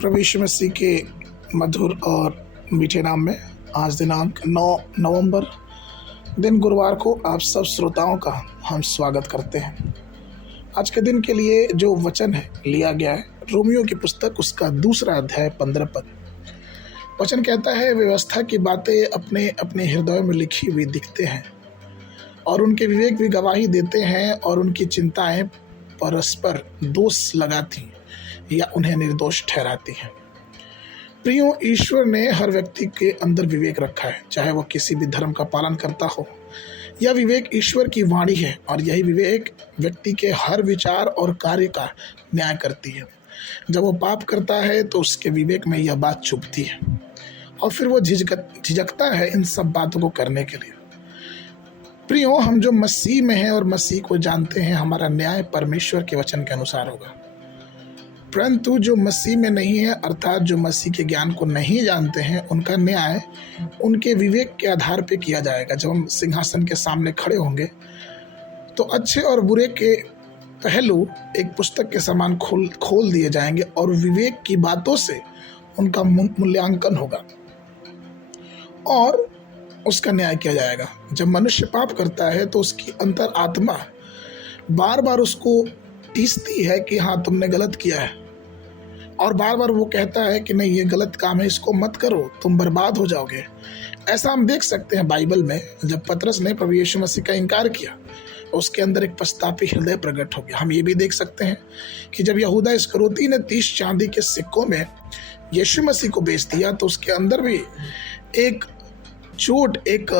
प्रभु यीशु मसीह के मधुर और मीठे नाम में आज दिनांक 9 नवंबर दिन गुरुवार को आप सब श्रोताओं का हम स्वागत करते हैं। आज के दिन के लिए जो वचन है लिया गया है रोमियो की पुस्तक उसका 2 अध्याय 15 पद। वचन कहता है, व्यवस्था की बातें अपने अपने हृदयों में लिखी हुई दिखते हैं और उनके विवेक भी गवाही देते हैं और उनकी चिंताएं परस्पर दोष लगाती या उन्हें निर्दोष ठहराती हैं। प्रियो, ईश्वर ने हर व्यक्ति के अंदर विवेक रखा है, चाहे वो किसी भी धर्म का पालन करता हो। यह विवेक ईश्वर की वाणी है और यही विवेक व्यक्ति के हर विचार और कार्य का न्याय करती है। जब वो पाप करता है तो उसके विवेक में यह बात चुभती है और फिर वो झिझकता है इन सब बातों को करने के लिए। प्रियो, हम जो मसीह में हैं और मसीह को जानते हैं, हमारा न्याय परमेश्वर के वचन के अनुसार होगा। परंतु जो मसीह में नहीं है, अर्थात जो मसीह के ज्ञान को नहीं जानते हैं, उनका न्याय उनके विवेक के आधार पर किया जाएगा। जब हम सिंहासन के सामने खड़े होंगे तो अच्छे और बुरे के पहलू एक पुस्तक के समान खोल दिए जाएंगे और विवेक की बातों से उनका मूल्यांकन होगा और उसका न्याय किया जाएगा। जब मनुष्य पाप करता है तो उसकी अंतर आत्मा बार बार उसको टीसती है कि हाँ, तुमने गलत किया है, और बार बार वो कहता है कि नहीं, ये गलत काम है, इसको मत करो, तुम बर्बाद हो जाओगे। ऐसा हम देख सकते हैं बाइबल में। जब पतरस ने प्रभु यीशु मसीह का इनकार किया, उसके अंदर एक पश्चातापी हृदय प्रकट हो गया। हम ये भी देख सकते हैं कि जब यहूदा इस्करियोती ने 30 चांदी के सिक्कों में यीशु मसीह को बेच दिया तो उसके अंदर भी एक चोट, एक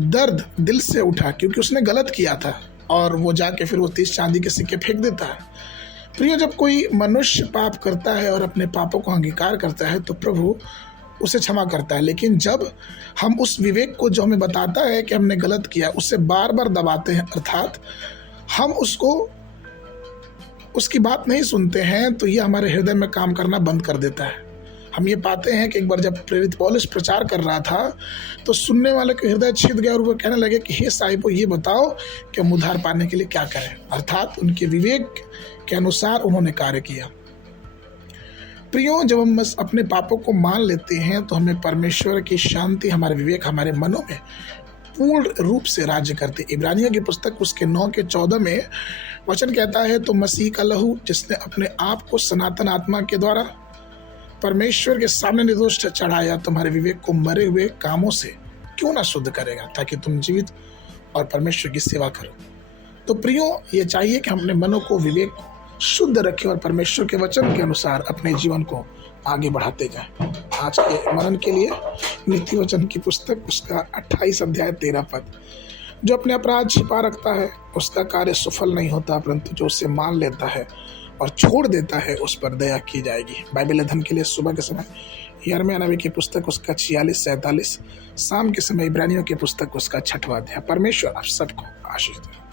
दर्द दिल से उठा, क्योंकि उसने गलत किया था और वो जाके फिर वो 30 चांदी के सिक्के फेंक देता है। प्रिय, जब कोई मनुष्य पाप करता है और अपने पापों को अंगीकार करता है तो प्रभु उसे क्षमा करता है। लेकिन जब हम उस विवेक को जो हमें बताता है कि हमने गलत किया, उससे बार बार दबाते हैं, अर्थात हम उसकी बात नहीं सुनते हैं, तो ये हमारे हृदय में काम करना बंद कर देता है। हम ये पाते हैं कि एक बार जब प्रेरित पौलुस प्रचार कर रहा था तो सुनने वाले के हृदय छिद गया और वो कहने लगे कि हे साहिबो, ये बताओ कि हम उद्धार पाने के लिए क्या करें। अर्थात उनके विवेक के अनुसार उन्होंने कार्य किया। प्रियो, जब हम अपने पापों को मान लेते हैं तो हमें परमेश्वर की शांति, हमारे विवेक, हमारे मनों में पूर्ण रूप से राज्य करते। इब्रानियों की पुस्तक उसके 9:14 में वचन कहता है, तो मसीह का लहू जिसने अपने आप को सनातन आत्मा के द्वारा परमेश्वर के सामने निर्दोष चढ़ाया, तुम्हारे विवेक को मरे हुए कामों से क्यों ना शुद्ध करेगा, ताकि तुम जीवित और परमेश्वर की सेवा करो। तो प्रियो, ये चाहिए कि हम अपने मनों को, विवेक शुद्ध रखें और परमेश्वर के वचन के अनुसार अपने जीवन को आगे बढ़ाते जाएं। आज के मनन के लिए नीति वचन की पुस्तक उसका 28 अध्याय 13 पद। जो अपने अपराध छिपा रखता है उसका कार्य सफल नहीं होता, परंतु जो उसे मान लेता है और छोड़ देता है उस पर दया की जाएगी। बाइबल अध्ययन के लिए सुबह के समय यिर्मयाह नबी की पुस्तक उसका 46-47, शाम के समय इब्रानियों की पुस्तक उसका 6वां अध्याय। परमेश्वर आप सबको आशीष दे।